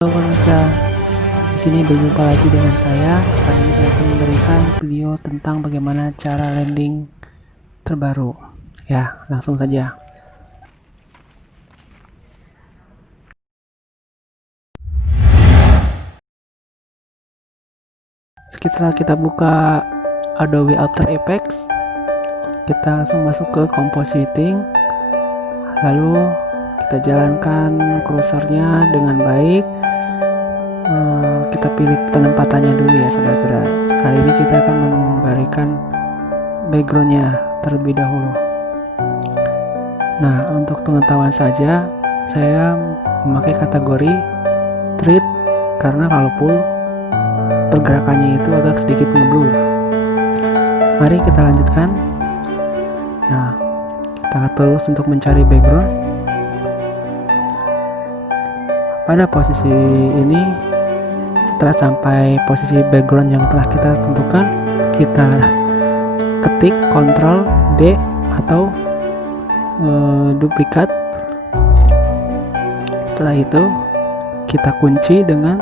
Halo pemirsa, di sini berjumpa lagi dengan saya. Kali ini saya akan memberikan video tentang bagaimana cara landing terbaru. Ya, langsung saja. Setelah kita buka Adobe After Effects, kita langsung masuk ke compositing. Lalu kita jalankan kursornya dengan baik. Kita pilih penempatannya dulu ya saudara-saudara. Kali ini kita akan memberikan backgroundnya terlebih dahulu. Nah, untuk pengetahuan saja, saya memakai kategori treat karena kalau full pergerakannya itu agak sedikit ngeblur. Mari kita lanjutkan. Nah, kita terus untuk mencari background. Pada posisi ini, setelah sampai posisi background yang telah kita tentukan, kita ketik Ctrl D atau duplikat. Setelah itu kita kunci dengan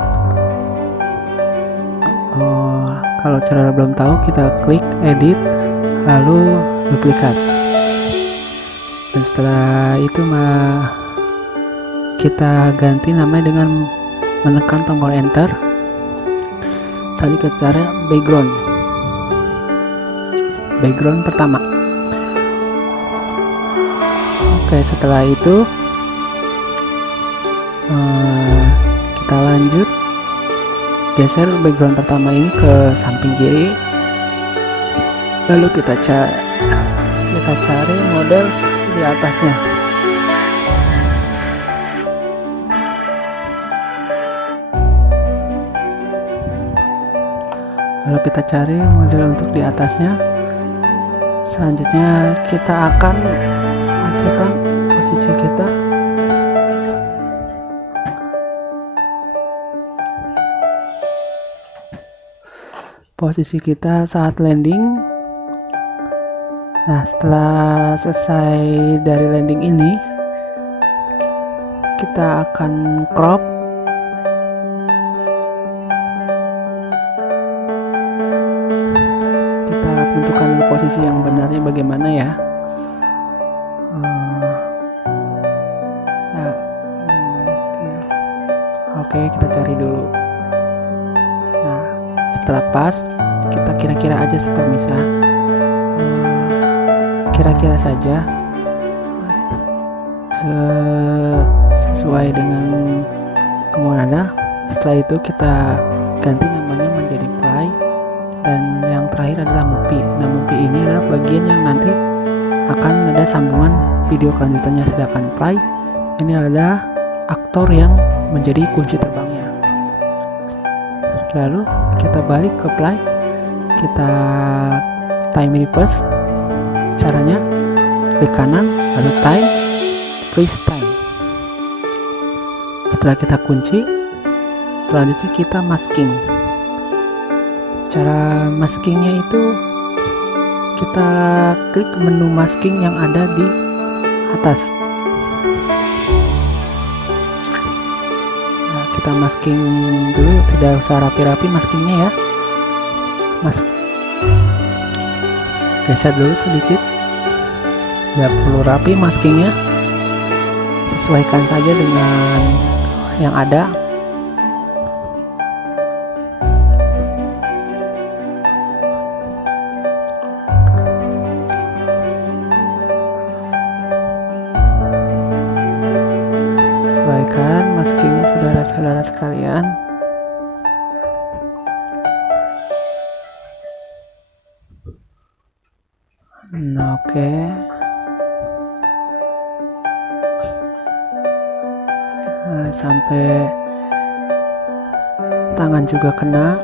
kalau cara belum tahu, kita klik edit lalu duplikat, dan setelah itu kita ganti namanya dengan menekan tombol enter. Selanjutnya ke cara background pertama. Oke, setelah itu kita lanjut geser background pertama ini ke samping kiri, lalu kita cari model di atasnya. Lalu kita cari model untuk di atasnya. Selanjutnya kita akan hasilkan posisi kita. Posisi kita saat landing. Nah, setelah selesai dari landing ini, kita akan crop. Kita tentukan posisi yang benarnya bagaimana ya. Oke, kita cari dulu. Nah, setelah pas, kita kira-kira aja sepermisal, kira-kira saja sesuai dengan kemauan Anda. Setelah itu kita ganti namanya menjadi play, dan yang terakhir adalah movie. Nah, movie ini adalah bagian yang nanti akan ada sambungan video kelanjutannya, sedangkan play ini adalah aktor yang menjadi kunci terbangnya. Lalu kita balik ke play, kita time reverse. Caranya klik kanan lalu time, freeze time. Setelah kita kunci, selanjutnya kita masking. Cara maskingnya itu kita klik menu masking yang ada di atas. Nah, kita masking dulu, tidak usah rapi-rapi maskingnya ya. Geser dulu sedikit, tidak perlu rapi maskingnya, sesuaikan saja dengan yang ada. Sesuaikan maskingnya saudara-saudara sekalian. Nah, oke. Nah, sampai tangan juga kena.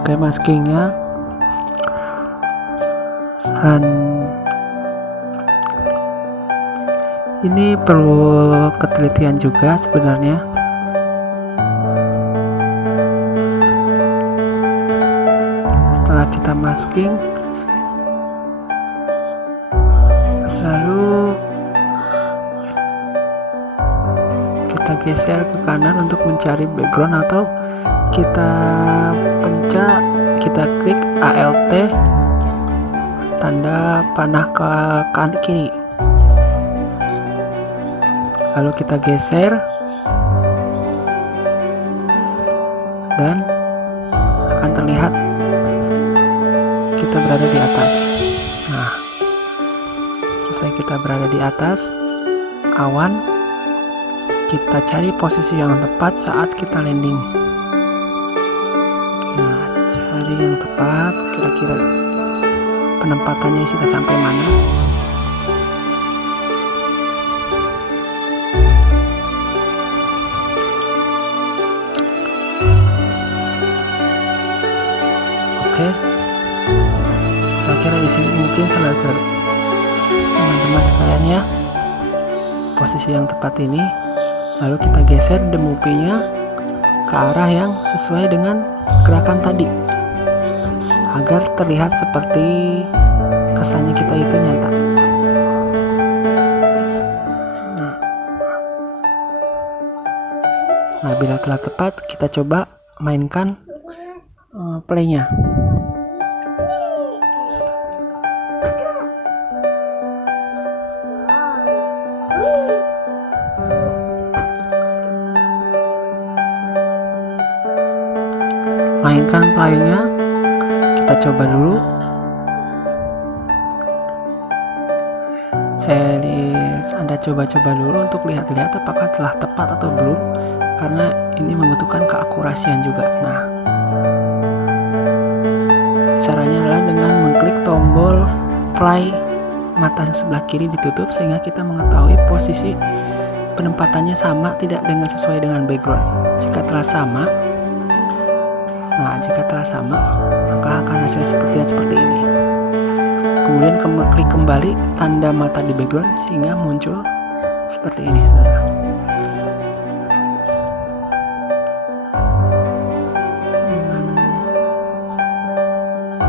Oke, maskingnya. Dan ini perlu ketelitian juga sebenarnya. Setelah kita masking, kita geser ke kanan untuk mencari background, atau kita pencet, kita klik Alt tanda panah ke kanan kiri, lalu kita geser dan akan terlihat kita berada di atas. Nah, selesai kita berada di atas awan, kita cari posisi yang tepat saat kita landing. Nah, cari yang tepat, kira-kira penempatannya sudah sampai mana. Oke, kira-kira di sini mungkin selesai teman-teman sekalian ya, posisi yang tepat ini. Lalu kita geser the movie-nya ke arah yang sesuai dengan gerakan tadi, agar terlihat seperti kesannya kita itu nyata. Nah, bila telah tepat, kita coba mainkan play-nya. Mainkan play-nya, kita coba dulu. Anda coba-coba dulu untuk lihat-lihat apakah telah tepat atau belum, karena ini membutuhkan keakurasian juga. Nah, caranya adalah dengan mengklik tombol play, mata sebelah kiri ditutup sehingga kita mengetahui posisi penempatannya sama tidak dengan sesuai dengan background. Jika telah sama, maka akan hasil seperti ini. Kemudian klik kembali tanda mata di background sehingga muncul seperti ini, saudara.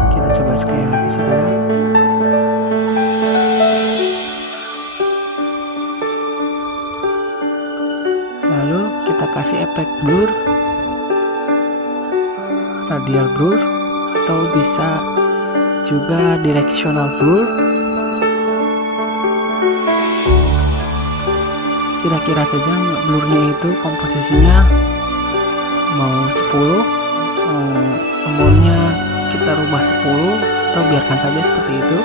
Kita coba sekali lagi, saudara. Lalu kita kasih efek blur, radial blur, atau bisa juga directional blur. Kira-kira saja blurnya itu komposisinya mau 10, amountnya kita rubah 10 atau biarkan saja seperti itu.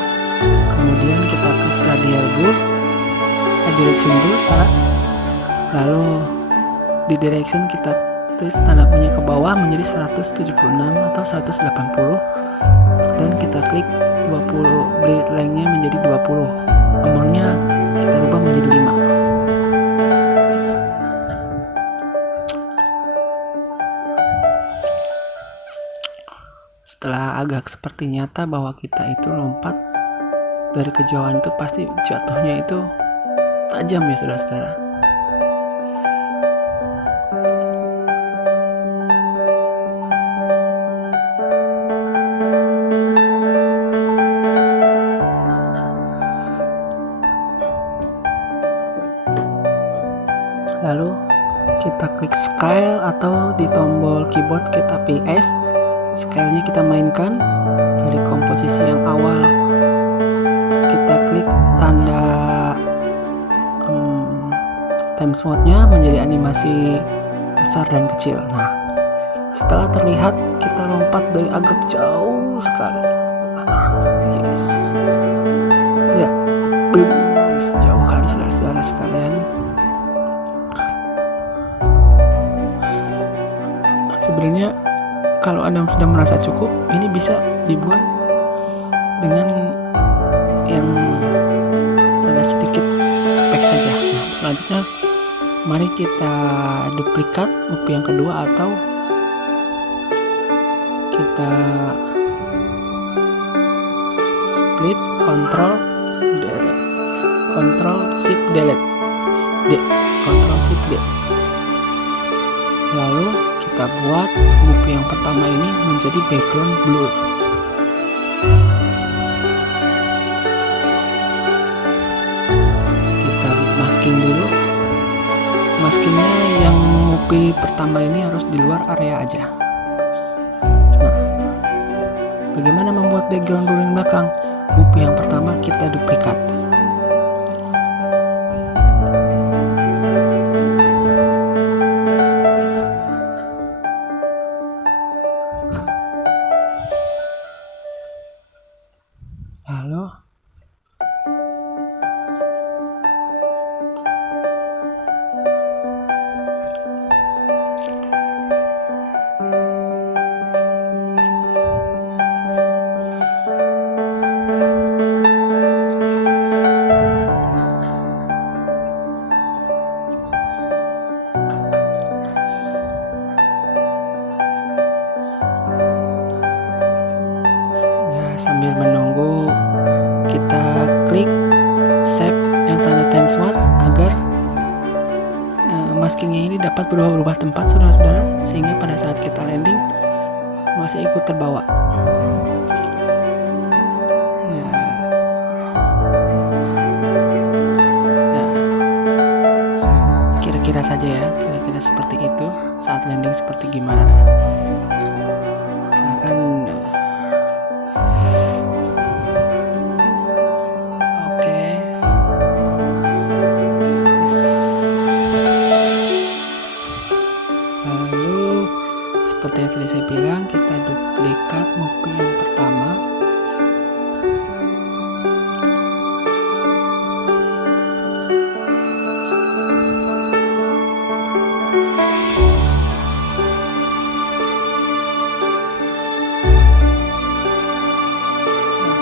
Kemudian kita klik radial blur, direction blur, lalu di direction kita tulis tanda punya ke bawah menjadi 176 atau 180, dan kita klik 20, blade length-nya menjadi 20, amount-nya kita rubah menjadi 5. Setelah agak seperti nyata bahwa kita itu lompat dari kejauhan, itu pasti jatuhnya itu tajam ya saudara-saudara. Lalu kita klik scale, atau di tombol keyboard kita pilih S. Scale-nya kita mainkan dari komposisi yang awal, kita klik tanda time slot-nya menjadi animasi besar dan kecil. Nah, setelah terlihat kita lompat dari agak jauh sekali. Yes, ya, jauh kali saudara-saudara sekalian. Sebenarnya kalau Anda sudah merasa cukup, ini bisa dibuat dengan yang ada sedikit efek saja. Nah, selanjutnya mari kita duplikat movie yang kedua, atau kita split, Ctrl Shift Delete D, Ctrl Shift D. Lalu kita buat movie yang pertama ini menjadi background blur. Kita masking dulu. maskingnya yang movie pertama ini harus di luar area aja. Nah, bagaimana membuat background blurring belakang? Movie yang pertama kita duplikat. Lalu sambil menunggu kita klik save yang tanda times one agar maskingnya ini dapat berubah tempat saudara-saudara, sehingga pada saat kita landing masih ikut terbawa. Kira-kira saja ya, kira-kira seperti itu. Saat landing seperti gimana? Nah, kan seperti yang tadi saya bilang, kita duplikat movie yang pertama.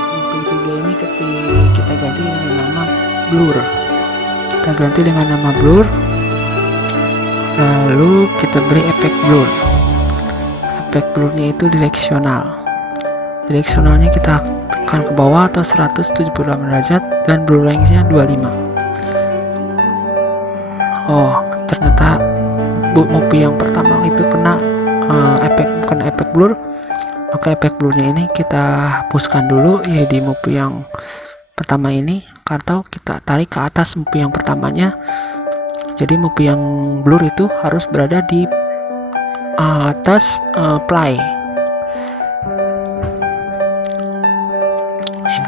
Movie ketiga ini kita ganti dengan nama blur. Kita ganti dengan nama blur. Lalu kita beri efek blur. Efek blurnya itu direksional. Direksionalnya kita tekan ke bawah atau 178 derajat dan blur length-nya 25. Oh, ternyata movie yang pertama itu kena bukan efek blur. Maka efek blurnya ini kita hapuskan dulu ya di movie yang pertama ini, atau kita tarik ke atas movie yang pertamanya. Jadi movie yang blur itu harus berada di atas play. Ya.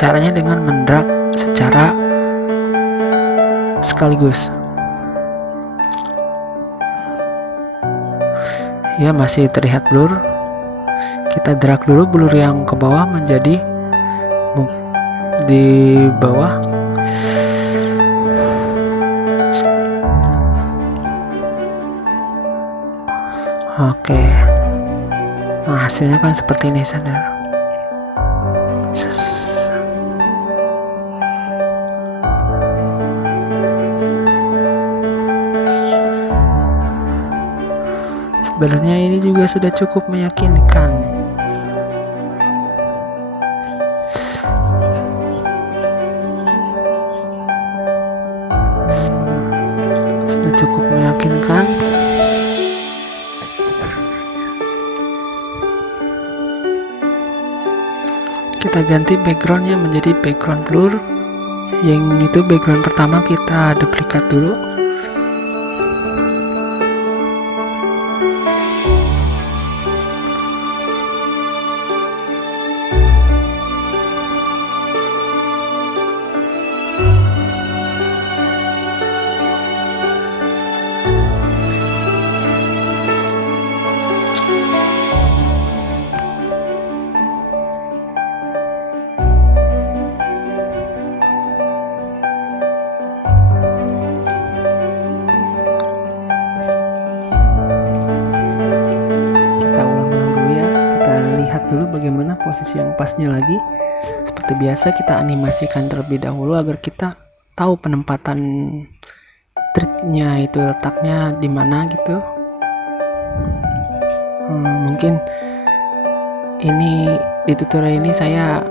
Caranya dengan mendrag secara sekaligus. Ya, masih terlihat blur. Kita drag dulu blur yang ke bawah menjadi di bawah. Oke. Nah, hasilnya kan seperti ini, saudara. Sebenarnya ini juga sudah cukup meyakinkan. Sudah cukup meyakinkan. Kita ganti backgroundnya menjadi background blur. Yang itu background pertama kita duplikat dulu. Dulu bagaimana posisi yang pasnya lagi. Seperti biasa kita animasikan terlebih dahulu agar kita tahu penempatan triknya itu letaknya di mana gitu. Mungkin ini di tutorial ini saya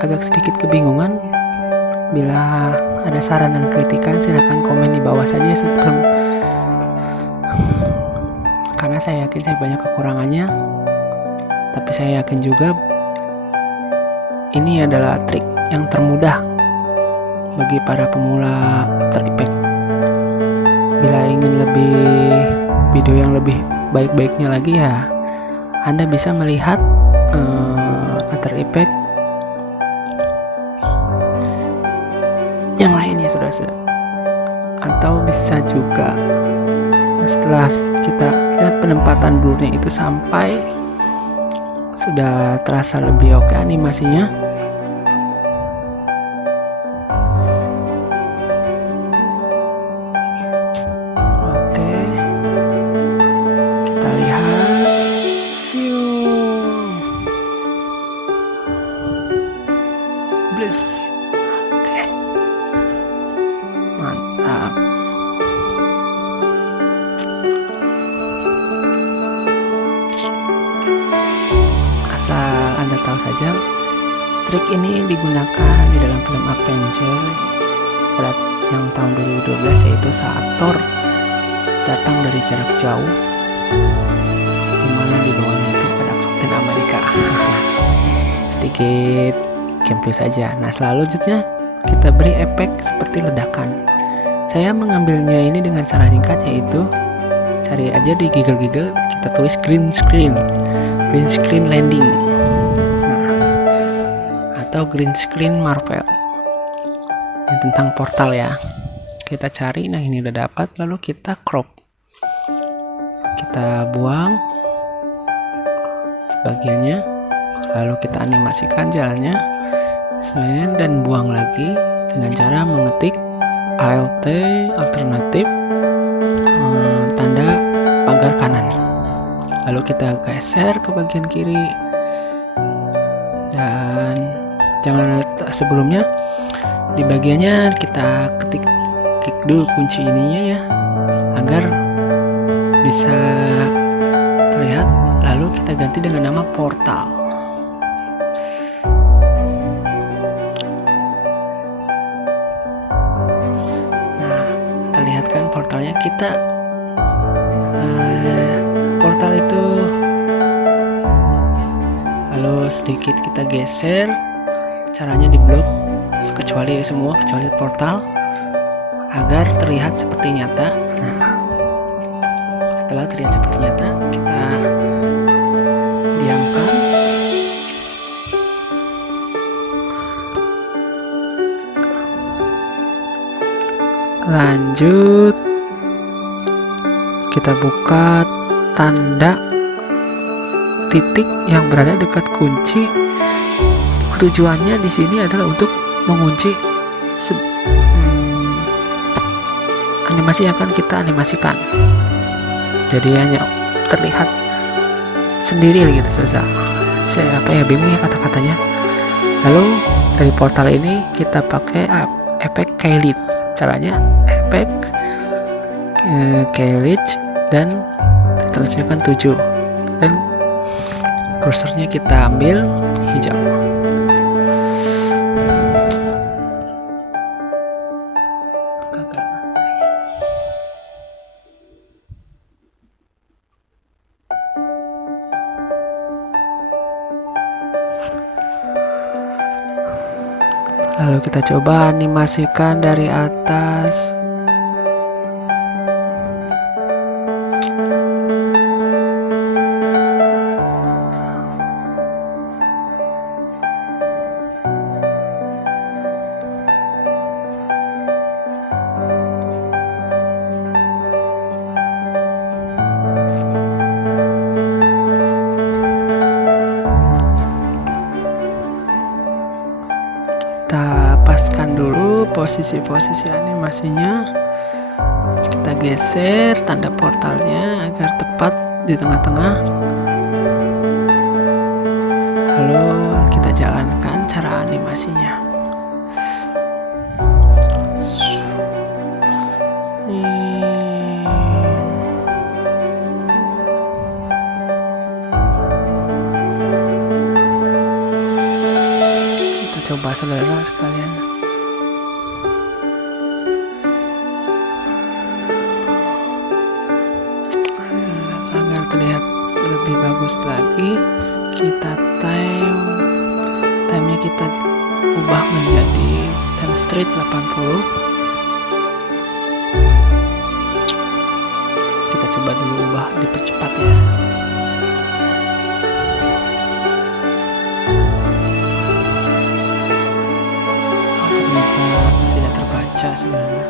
agak sedikit kebingungan. Bila ada saran dan kritikan silahkan komen di bawah saja sebelum, karena saya yakin saya banyak kekurangannya. Tapi saya yakin juga ini adalah trik yang termudah bagi para pemula After Effects. Bila ingin video yang lebih baik-baiknya lagi ya, Anda bisa melihat After Effects yang lainnya saudara-saudara. Atau bisa juga setelah kita lihat penempatan blurnya itu sampai sudah terasa lebih oke animasinya, oke, kita lihat bless. Oke, mantap. Asal Anda tahu saja, trik ini digunakan di dalam film Avengers pada yang tahun 2012, yaitu saat Thor datang dari jarak jauh, dimana di bawahnya itu ada Captain America. Sedikit gameplay saja. Nah, selanjutnya kita beri efek seperti ledakan. Saya mengambilnya ini dengan cara ringkat, yaitu cari aja di Google, kita tulis green screen landing, atau green screen Marvel. Ini tentang portal ya. Kita cari, nah ini udah dapat, lalu kita crop, kita buang sebagiannya, lalu kita animasikan jalannya, dan buang lagi dengan cara mengetik Alt alternatif tanda pagar kanan, lalu kita geser ke bagian kiri, dan jangan sebelumnya di bagiannya kita klik dulu kunci ininya ya, agar bisa terlihat, lalu kita ganti dengan nama portal. Nah, terlihat kan portalnya, kita portal itu lalu sedikit kita geser, caranya di blok kecuali portal, agar terlihat seperti nyata. Nah, setelah terlihat seperti nyata, kita diamkan, lanjut kita buka tanda titik yang berada dekat kunci. Tujuannya di sini adalah untuk mengunci animasi yang akan kita animasikan, jadi hanya terlihat sendiri gitu saja. Saya bingung ya kata-katanya. Lalu dari portal ini kita pakai efek Keylit. Caranya efek Keylit dan tersenyumkan 7, dan kursornya kita ambil hijau. Lalu kita coba animasikan dari atas. Kita paskan dulu posisi-posisi animasinya, kita geser tanda portalnya agar tepat di tengah-tengah, lalu kita jalankan cara animasinya. Coba saudara sekalian, agar terlihat lebih bagus lagi, kita time-nya kita ubah menjadi time straight 80. coba dulu ubah dipercepat ya. Ternyata tidak terbaca sebenarnya.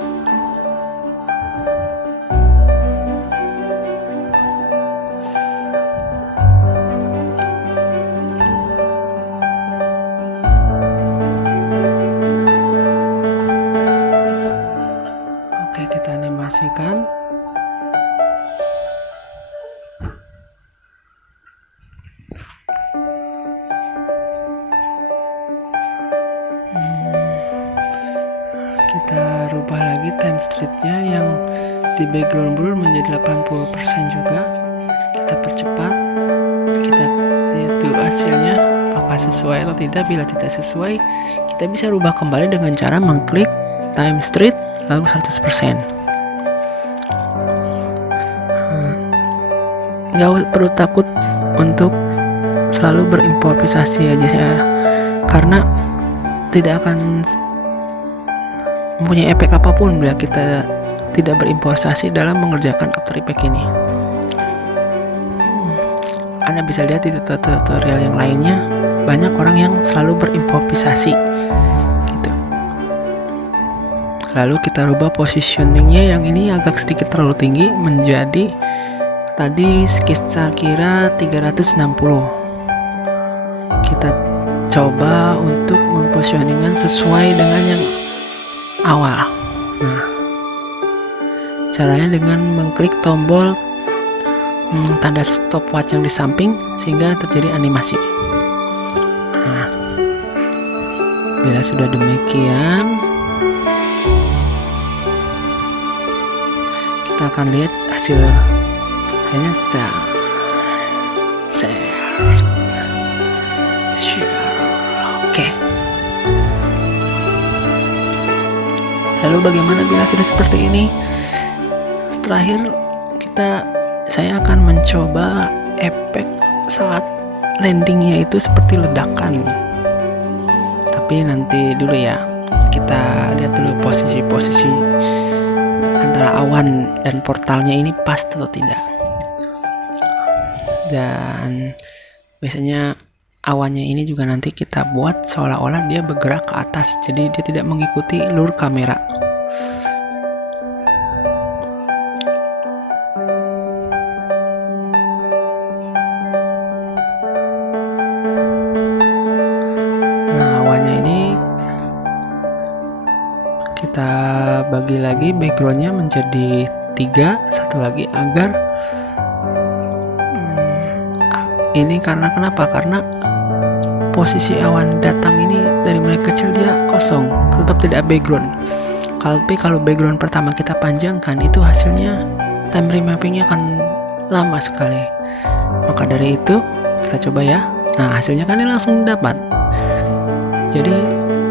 Oke, kita animasikan. Kita rubah lagi time streetnya yang di background blur menjadi 80% juga. Kita percepat, kita lihat dulu hasilnya apakah sesuai atau tidak. Bila tidak sesuai, kita bisa rubah kembali dengan cara mengklik time street lalu 100%. Nggak perlu takut untuk selalu berimprovisasi aja ya, karena tidak akan mempunyai efek apapun bila kita tidak berimprovisasi dalam mengerjakan After Effects ini. Anda bisa lihat di tutorial yang lainnya, banyak orang yang selalu berimprovisasi gitu. Lalu kita rubah positioningnya, yang ini agak sedikit terlalu tinggi, menjadi tadi sekitar kira 360. Kita coba untuk mempositioningkan sesuai dengan yang awal. Nah, caranya dengan mengklik tombol tanda stopwatch yang di samping sehingga terjadi animasi. Nah, bila sudah demikian, kita akan lihat hasil Oke. Lalu bagaimana bila sudah seperti ini? Terakhir saya akan mencoba efek saat landingnya itu seperti ledakan. Tapi nanti dulu ya, kita lihat dulu posisi-posisi antara awan dan portalnya ini pas atau tidak. Dan biasanya awannya ini juga nanti kita buat seolah-olah dia bergerak ke atas, jadi dia tidak mengikuti lur kamera. Nah, awannya ini kita bagi lagi backgroundnya menjadi 3, satu lagi agar ini kenapa? Karena posisi awan datang ini dari mulai kecil dia kosong, tetap tidak background. Tapi kalau background pertama kita panjangkan, itu hasilnya time remappingnya akan lama sekali. Maka dari itu kita coba ya. Nah, hasilnya kan ini langsung dapat. Jadi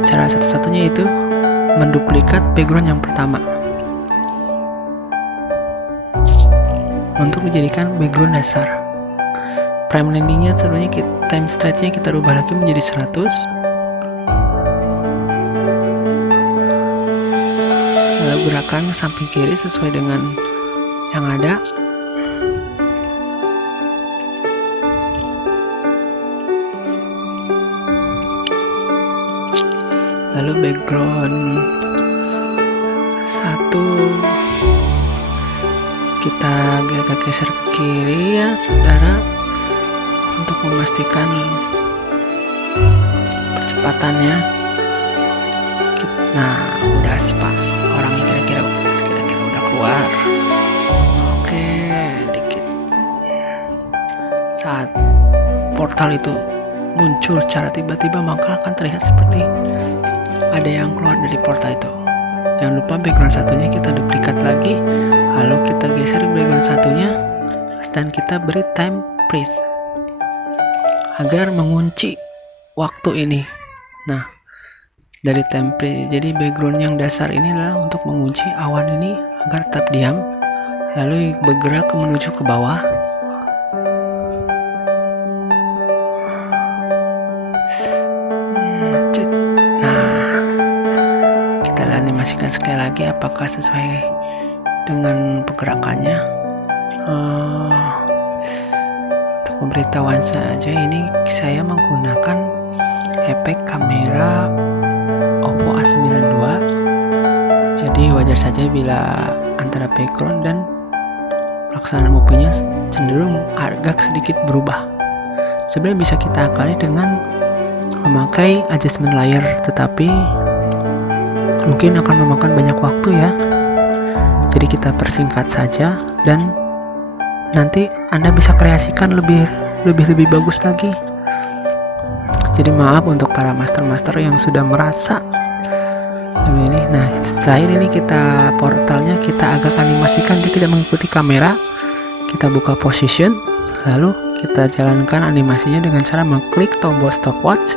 cara satu-satunya itu menduplikat background yang pertama untuk dijadikan background dasar. Prime landingnya sebenarnya time stretchnya kita rubah lagi menjadi 100. Lalu gerakan samping kiri sesuai dengan yang ada. Lalu background 1 kita agak geser ke kiri ya saudara, untuk memastikan percepatannya. Nah, udah pas, orangnya kira-kira udah keluar. Oke, dikit. Saat portal itu muncul secara tiba-tiba, maka akan terlihat seperti ada yang keluar dari portal itu. Jangan lupa background satunya kita duplikat lagi, lalu kita geser background satunya dan kita beri time freeze agar mengunci waktu ini. Nah, dari template, jadi background yang dasar ini adalah untuk mengunci awan ini agar tetap diam, lalu bergerak menuju ke bawah. Nah, kita animasikan sekali lagi apakah sesuai dengan pergerakannya. Untuk pemberitahuan saja, ini saya menggunakan efek kamera Oppo A92, jadi wajar saja bila antara background dan pelaksanaan movie-nya cenderung agak sedikit berubah. Sebenarnya bisa kita akali dengan memakai adjustment layer, tetapi mungkin akan memakan banyak waktu ya. Jadi kita persingkat saja dan nanti Anda bisa kreasikan lebih bagus lagi. Jadi maaf untuk para master yang sudah merasa ini. Nah, terakhir ini kita portalnya kita agak animasikan, dia tidak mengikuti kamera. Kita buka position, lalu kita jalankan animasinya dengan cara mengklik tombol stopwatch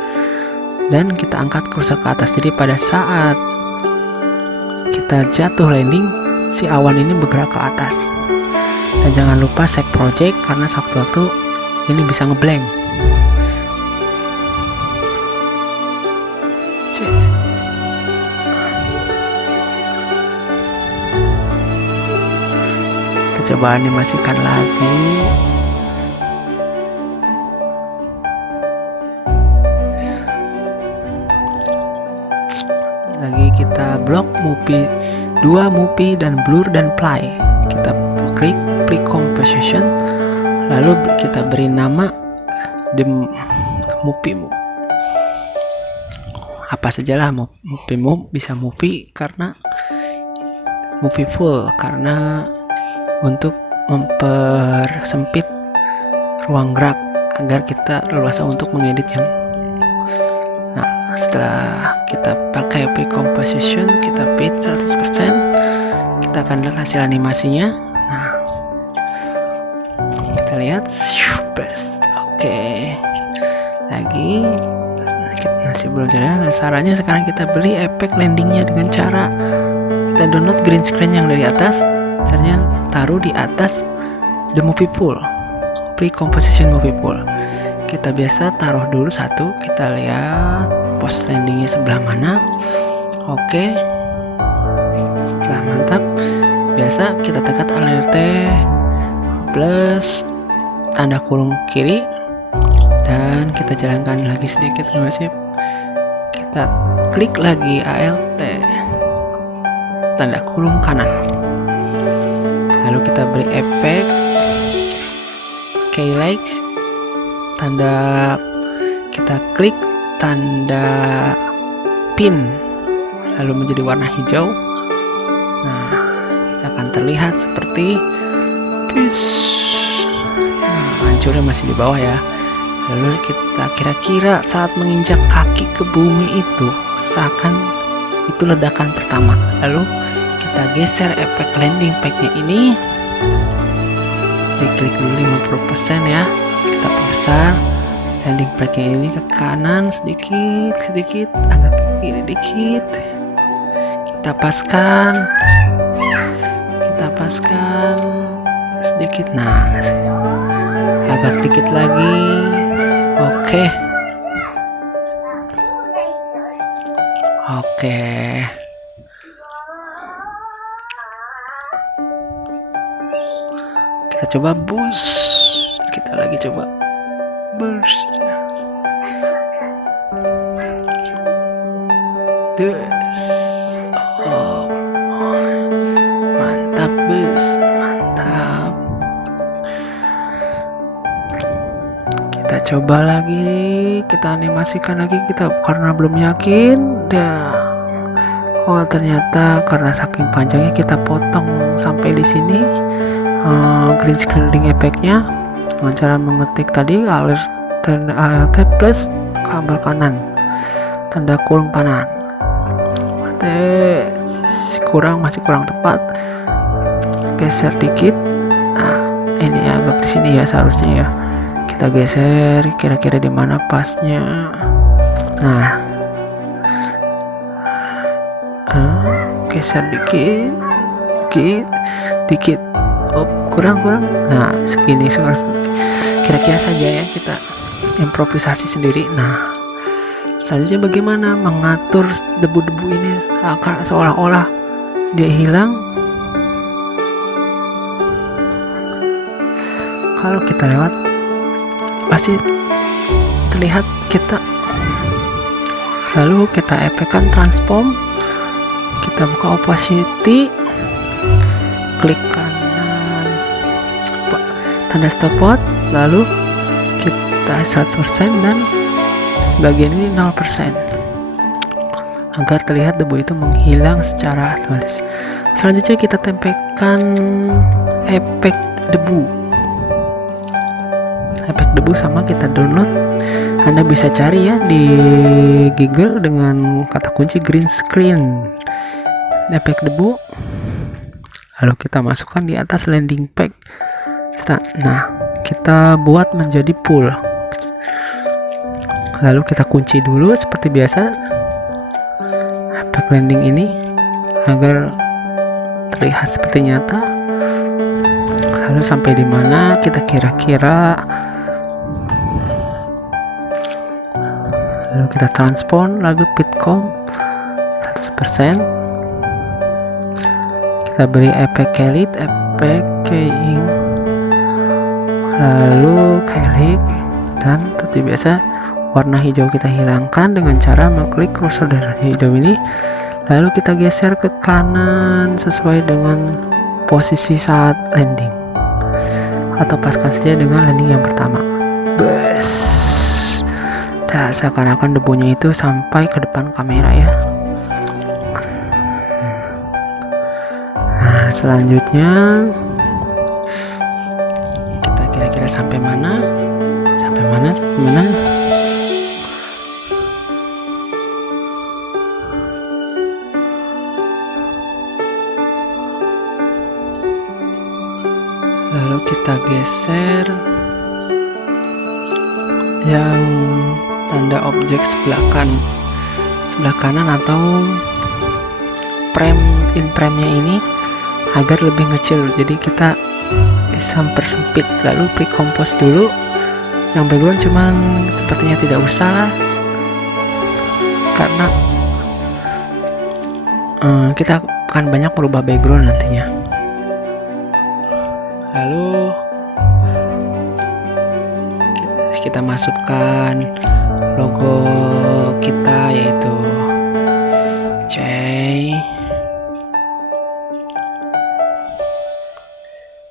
dan kita angkat kursor ke atas. Jadi pada saat kita jatuh landing, si awan ini bergerak ke atas. Dan jangan lupa save project karena sewaktu-waktu ini bisa ngeblank. Kita coba animasikan lagi. Lagi kita blok movie 2 movie dan blur dan play. Kita klik pre-composition, lalu kita beri nama the movie move. Apa sajalah movie move, bisa movie karena movie full karena untuk mempersempit ruang gerak agar kita leluasa untuk mengedit yang. Nah, setelah kita pakai pre-composition, kita fit 100%, kita akan lihat hasil animasinya. Nah, kita lihat best. Oke. Lagi masih belum jalan. Nah, sarannya sekarang kita beli efek landingnya dengan cara kita download green screen yang dari atas, caranya taruh di atas the movie pool, pre-composition movie pool. Kita biasa taruh dulu satu, kita lihat post landingnya sebelah mana. Oke, setelah mantap, biasa kita tekan Alt plus tanda kurung kiri dan kita jalankan lagi sedikit animasi. Kita klik lagi Alt tanda kurung kanan, lalu kita beri efek keylights, tanda kita klik tanda pin lalu menjadi warna hijau. Nah, kita akan terlihat seperti this. Nah, hancurnya masih di bawah ya. Lalu kita kira-kira saat menginjak kaki ke bumi itu seakan itu ledakan pertama. Lalu kita geser efek landing packnya ini, diklik dulu 50% ya, kita besar landing packnya ini ke kanan sedikit, agak ke kiri dikit, kita paskan sedikit. Nah, agak dikit lagi. Oke. Kita coba boost. Kita lagi coba boost. Oh, mantap boost, mantap. Kita coba lagi, kita animasikan lagi, kita karena belum yakin oh ternyata karena saking panjangnya kita potong sampai di sini. Green screening efeknya dengan cara mengetik tadi Alt plus kabel kanan tanda kurung kanan. Masih kurang tepat, geser dikit. Nah, ini agak di sini ya seharusnya ya, kita geser kira-kira di mana pasnya. Nah, geser dikit. Kurang. Nah, segini kira-kira saja ya, kita improvisasi sendiri. Nah, selanjutnya bagaimana mengatur debu-debu ini seolah-olah dia hilang. kalau kita lewat pasti terlihat kita. Lalu kita efekkan transform, kita buka opacity, klik kanan tanda stopwatch, lalu kita 100% dan sebagian ini 0% agar terlihat debu itu menghilang secara otomatis. Selanjutnya kita tempelkan efek debu. Efek debu sama kita download. Anda bisa cari ya di Google dengan kata kunci green screen efek debu, lalu kita masukkan di atas landing page. Nah, kita buat menjadi full, lalu kita kunci dulu seperti biasa efek landing ini agar terlihat seperti nyata. Lalu sampai di mana kita kira-kira, lalu kita transform, lalu pitcom 100%, kita beri efek kelit, efek keying, lalu kelik, dan seperti biasa warna hijau kita hilangkan dengan cara mengklik kursor dari hijau ini, lalu kita geser ke kanan sesuai dengan posisi saat landing, atau paskan saja dengan landing yang pertama. Nah, seakan-akan debunya itu sampai ke depan kamera ya. Nah, selanjutnya kita kira-kira sampai mana? Lalu kita geser yang tanda objek sebelah kanan atau in frame-nya ini agar lebih kecil, jadi kita bisa mempersempit. Lalu pre-compose dulu, yang background cuman sepertinya tidak usah karena kita akan banyak merubah background nantinya. Lalu kita masukkan logo kita, yaitu J.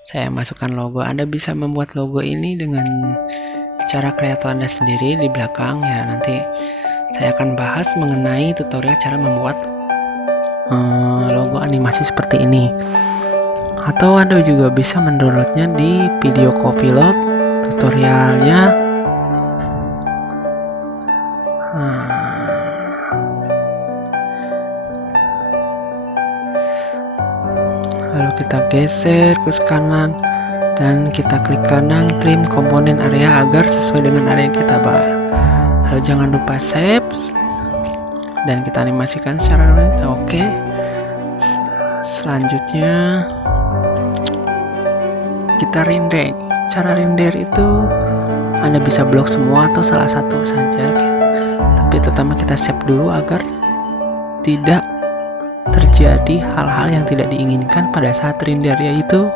Saya masukkan logo. Anda bisa membuat logo ini dengan cara kreator Anda sendiri di belakang ya. Nanti saya akan bahas mengenai tutorial cara membuat logo animasi seperti ini. Atau Anda juga bisa mendownloadnya di Video Copilot tutorialnya. Lalu kita geser ke kanan dan kita klik kanan trim komponen area agar sesuai dengan area yang kita bahas. Lalu jangan lupa save dan kita animasikan secara oke. Selanjutnya kita render. Cara render itu Anda bisa blok semua atau salah satu saja, tapi terutama kita save dulu agar tidak terjadi hal-hal yang tidak diinginkan pada saat render, yaitu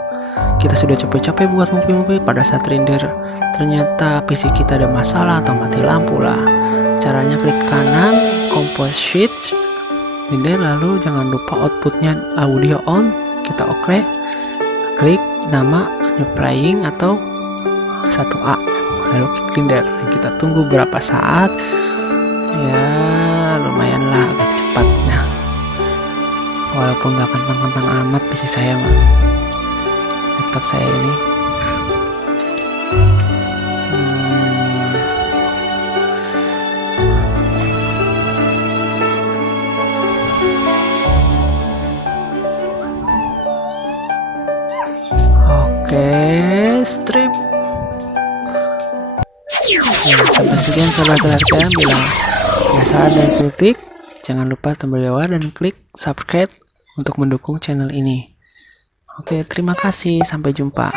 kita sudah capek-capek buat movie-movie, pada saat render ternyata PC kita ada masalah atau mati lampu lah. Caranya klik kanan composite render, lalu jangan lupa outputnya audio on, kita oke, klik nama new playing atau 1A, lalu klik render. Kita tunggu berapa saat ya, lumayan lah, agak cepat. Nah, walaupun gak kentang-kentang amat PC saya mah, laptop saya ini. Oke, strip. Sampai sekian sobat perhatian. Bila biasa ada kritik, jangan lupa tombol bawah dan klik subscribe untuk mendukung channel ini. Oke, terima kasih. Sampai jumpa.